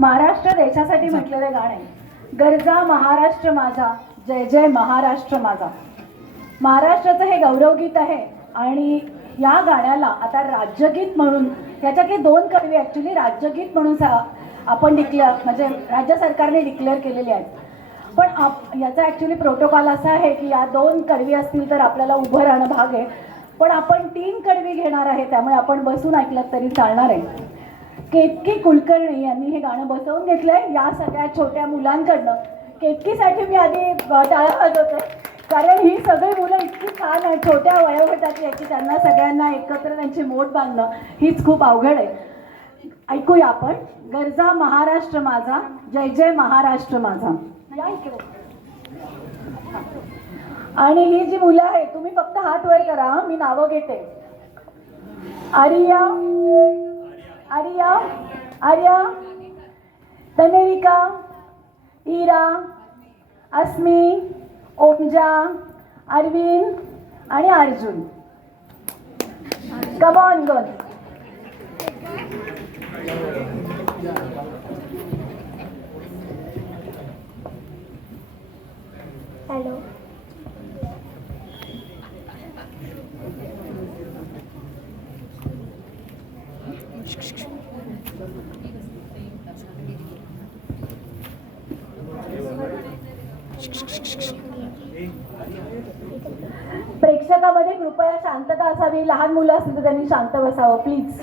महाराष्ट्र देशासाठी म्हटलेलं गाणं आहे. गरजा महाराष्ट्र माझा, जय जय महाराष्ट्र माझा. महाराष्ट्राचं हे गौरवगीत आहे आणि या गाण्याला आता राज्यगीत म्हणून, त्याच्यातले 2 कडवे ॲक्च्युली राज्यगीत म्हणून आपण म्हणजे राज्य सरकारने डिक्लेअर केलेले आहेत. पण याचा ॲक्च्युली प्रोटोकॉल असा आहे की या 2 कडवी असतील तर आपल्याला उभं राहणं भाग आहे. पण आपण 3 कडवी घेणार आहे, त्यामुळे आपण बसून ऐकलं तरी चालणार आहे. केतकी कुलकर्णी यांनी हे गाणं बसवून घेतलंय या सगळ्या छोट्या मुलांकडनं. केतकीसाठी मी आधी टाळ्या वाजवते, कारण ही सगळी मुलं इतकी छान आहे, छोट्या वयोगटातली याची, त्यांना सगळ्यांना एकत्र त्यांची मोठ बांधणं हीच खूप अवघड आहे. ऐकूया आपण, गरजा महाराष्ट्र माझा, जय जय महाराष्ट्र माझा. या इकडे. आणि ही जी मुलं आहे, तुम्ही फक्त हात वर करा, मी नावं घेते. आर्या, आर्या, आर्या, तनेरिका, इरा, अस्मी, ओमजा, अरविंद आणि Arjun. Come on girl. Hello. प्रेक्षकामध्ये कृपया शांतता असावी. लहान मुलं असतील तर त्यांनी शांत बसावं प्लीज.